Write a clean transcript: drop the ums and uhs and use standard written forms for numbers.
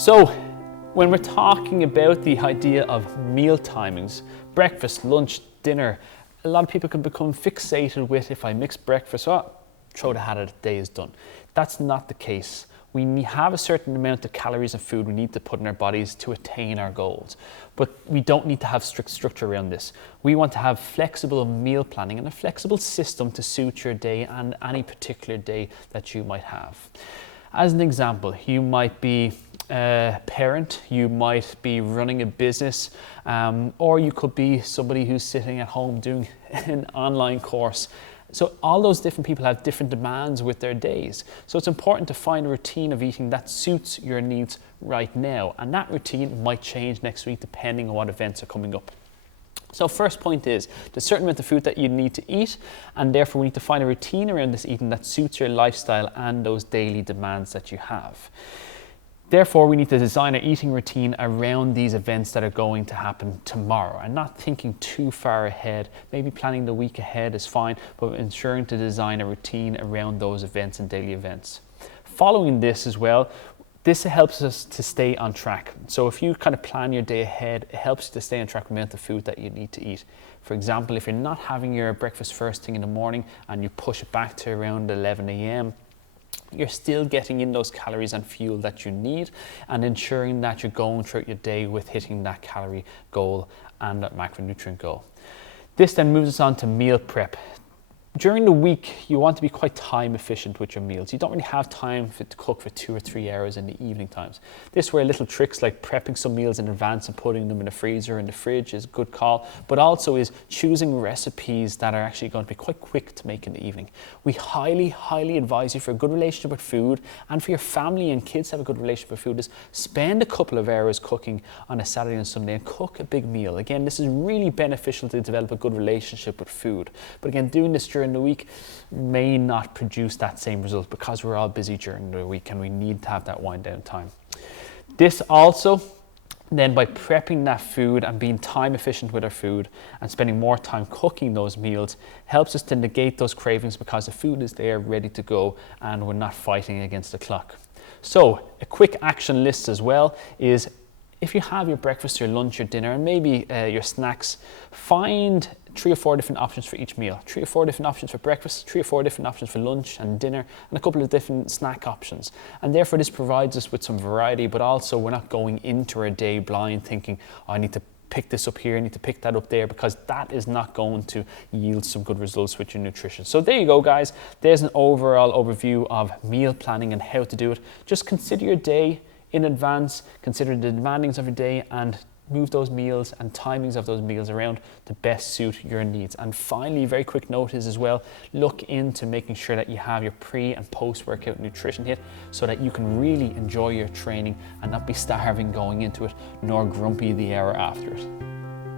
So when we're talking about the idea of meal timings, breakfast, lunch, dinner, a lot of people can become fixated with, if I mix breakfast, throw the hat at it, the day is done. That's not the case. We have a certain amount of calories of food we need to put in our bodies to attain our goals. But we don't need to have strict structure around this. We want to have flexible meal planning and a flexible system to suit your day and any particular day that you might have. As an example, you might be a parent, you might be running a business, or you could be somebody who's sitting at home doing an online course. So all those different people have different demands with their days. So it's important to find a routine of eating that suits your needs right now. And that routine might change next week depending on what events are coming up. So first point is, there's a certain amount of food that you need to eat, and therefore we need to find a routine around this eating that suits your lifestyle and those daily demands that you have. Therefore, we need to design our eating routine around these events that are going to happen tomorrow and not thinking too far ahead. Maybe planning the week ahead is fine, but ensuring to design a routine around those events and daily events. Following this as well, this helps us to stay on track. So if you kind of plan your day ahead, it helps you to stay on track with the amount of food that you need to eat. For example, if you're not having your breakfast first thing in the morning and you push it back to around 11 a.m., you're still getting in those calories and fuel that you need and ensuring that you're going throughout your day with hitting that calorie goal and that macronutrient goal. This then moves us on to meal prep. During the week, you want to be quite time efficient with your meals. You don't really have time to cook for 2 or 3 hours in the evening times. This is where little tricks like prepping some meals in advance and putting them in the freezer or in the fridge is a good call, but also is choosing recipes that are actually going to be quite quick to make in the evening. We highly advise you, for a good relationship with food and for your family and kids to have a good relationship with food, is spend a couple of hours cooking on a Saturday and Sunday and cook a big meal. Again, this is really beneficial to develop a good relationship with food. But again, doing this during the week may not produce that same result because we're all busy during the week and we need to have that wind down time. This also, then by prepping that food and being time efficient with our food and spending more time cooking those meals, helps us to negate those cravings because the food is there ready to go and we're not fighting against the clock. So a quick action list as well is, if you have your breakfast, your lunch, your dinner, and maybe your snacks, find 3 or 4 different options for each meal. 3 or 4 different options for breakfast, 3 or 4 different options for lunch and dinner, and a couple of different snack options. And therefore this provides us with some variety, but also we're not going into our day blind thinking, I need to pick this up here, I need to pick that up there, because that is not going to yield some good results with your nutrition. So there you go, guys. There's an overall overview of meal planning and how to do it. Just consider your day in advance, consider the demandings of your day and move those meals and timings of those meals around to best suit your needs. And finally, very quick note is as well, look into making sure that you have your pre and post workout nutrition hit so that you can really enjoy your training and not be starving going into it, nor grumpy the hour after it.